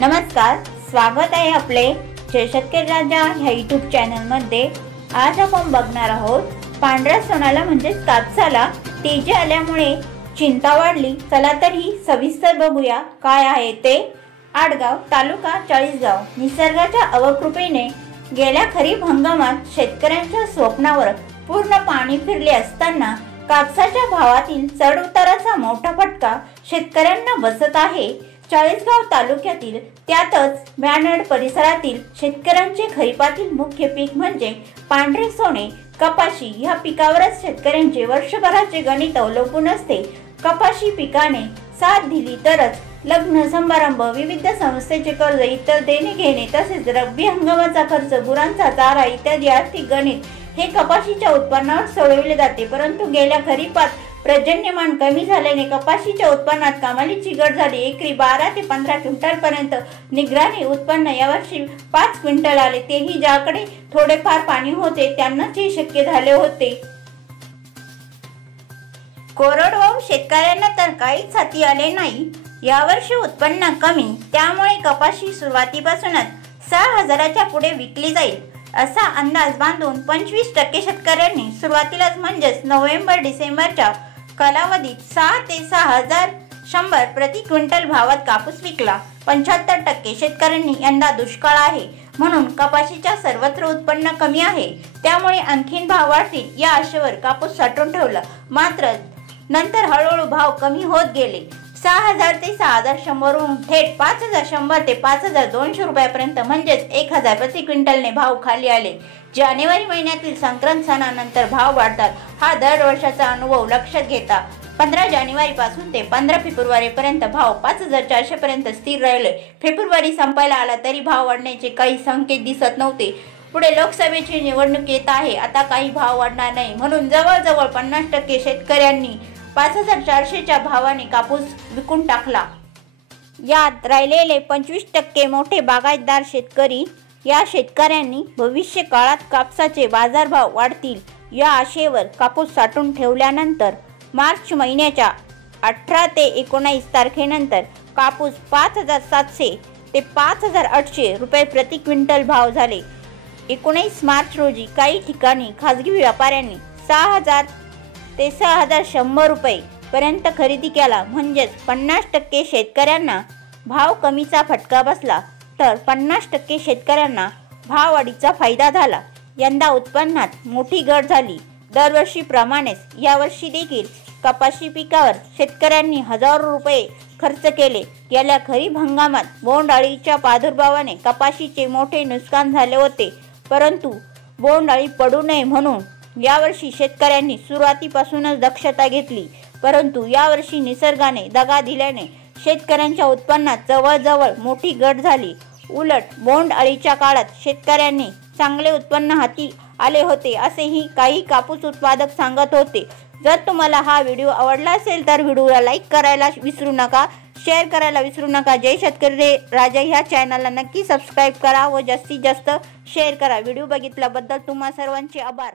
नमस्कार स्वागत आहे आपले जय राजा ह्या युट्यूब चॅनलमध्ये आज आपण बघणार आहोत पांढऱ्या सोनाला म्हणजेच कापसाला तेजी आल्यामुळे चिंता वाढली. चला तर ही सविस्तर बघूया काय आहे ते. आडगाव तालुका चाळीसगाव. निसर्गाच्या अवकृपेने गेल्या खरीप हंगामात शेतकऱ्यांच्या स्वप्नावर पूर्ण पाणी फिरले असताना कापसाच्या भावातील चढ उताराचा मोठा फटका शेतकऱ्यांना बसत आहे. चाळीसगाव तालुक्यातील त्यातच म्यानड परिसरातील शेतकऱ्यांचे खरीपातील मुख्य पीक म्हणजे पांढरे सोने. कपाशी ह्या पिकावरच शेतकऱ्यांचे वर्षभराचे गणित अवलंबून असते. कपाशी पिकाने साथ दिली तरच लग्न समारंभ विविध संस्थेचे कर्ज इतर देणे घेणे तसेच रब्बी हंगामाचा खर्च गुरांचा चारा इत्यादी आर्थिक गणित हे कपाशीच्या उत्पन्नावर सोडविले जाते. परंतु गेल्या खरीपात पर्जन्यमान कमी झाल्याने कपाशीच्या उत्पन्नात कमालीची घट झाली. एकरी बारा ते पंधरा क्विंटल पर्यंत निगराणी उत्पन्न यावर्षी पाच क्विंटल आले. तेही ज्याकडे थोडेफार पाणी होते त्यांनाच हे शक्य झाले होते. कोरडवाहू शेतकऱ्यांना तर काहीच हाती आले नाही. यावर्षी उत्पन्न कमी त्यामुळे कपाशी सुरुवातीपासूनच सहा हजाराच्या पुढे विकली जाईल. असा अंदाज बांधून पंचवीस टक्के शेतकऱ्यांनी सुरुवातीलाच म्हणजेच नोव्हेंबर डिसेंबरच्या कालावधीत सहा ते सहा हजार शंभर प्रति क्विंटल भावात कापूस विकला. पंच्याहत्तर टक्के शेतकऱ्यांनी यंदा दुष्काळ आहे. म्हणून कपाशीच्या सर्वत्र उत्पन्न कमी आहे. त्यामुळे आणखीन भाव वाढतील या आशेवर कापूस साठवून ठेवला. मात्र नंतर हळूहळू भाव कमी होत गेले. सहा हजार ते सहा हजार शंभरहून थेट पाच हजार शंभर ते पाच हजार दोनशे रुपयापर्यंत म्हणजेच एक हजार प्रति क्विंटलने भाव खाली आले. जानेवारी महिन्यातील संक्रांत सणानंतर भाव वाढतात. हा दरवर्षाचा अनुभव लक्षात घेता. पंधरा जानेवारी पासून ते पंधरा फेब्रुवारी पर्यंत भाव पाच हजार चारशे पर्यंत स्थिर राहिले. फेब्रुवारी संपायला आला तरी भाव वाढण्याचे काही संकेत दिसत नव्हते. पुढे लोकसभेची निवडणूक येत आहे. आता काही भाव वाढणार नाही. म्हणून जवळजवळ पन्नास टक्के शेतकऱ्यांनी पाच हजार चारशेच्या भावाने कापूस विकून टाकला. यात राहिलेले पंचवीस टक्के मोठे बागायतदार शेतकरी या शेतकऱ्यांनी भविष्य काळात कापसाचे बाजारभाव वाढतील या आशेवर कापूस साठवून ठेवल्यानंतर मार्च महिन्याच्या अठरा ते एकोणावीस तारखेनंतर कापूस पाच हजार सातशे ते पाच हजार आठशे रुपये प्रति क्विंटल भाव झाले. एकोणीस मार्च रोजी काही ठिकाणी खाजगी व्यापाऱ्यांनी सहा हजार ते सहा हजार शंभर रुपये पर्यंत खरेदी केला. म्हणजेच पन्नास टक्के शेतकऱ्यांना भाव कमीचा फटका बसला. तर पन्नास टक्के शेतकऱ्यांना भाववाढीचा फायदा झाला. यंदा उत्पन्नात मोठी घट झाली. दरवर्षीप्रमाणेच यावर्षी देखील कपाशी पिकावर शेतकऱ्यांनी हजारो रुपये खर्च केले. गेल्या खरीप हंगामात बोंडअळीच्या प्रादुर्भावाने कपाशीचे मोठे नुकसान झाले होते. परंतु बोंडअळी पडू नये म्हणून यावर्षी शेतकऱ्यांनी सुरुवातीपासूनच दक्षता घेतली परंतु यावर्षी निसर्गाने दगा दिल्याने शेतकऱ्यांच्या उत्पन्नात जवळजवळ मोठी घट झाली. उलट बोंड अळीच्या काळात शेतकऱ्यांनी चांगले उत्पन्न हाती आले होते असेही काही कापूस उत्पादक सांगत होते. जर तुम्हाला हा व्हिडिओ आवडला असेल तर व्हिडिओला लाईक करायला विसरू नका शेअर करायला विसरू नका. जय शेतकरी राजा ह्या चॅनलला नक्की सबस्क्राईब करा व जास्तीत जास्त शेअर करा. व्हिडिओ बघितल्याबद्दल तुम्हा सर्वांचे आभार.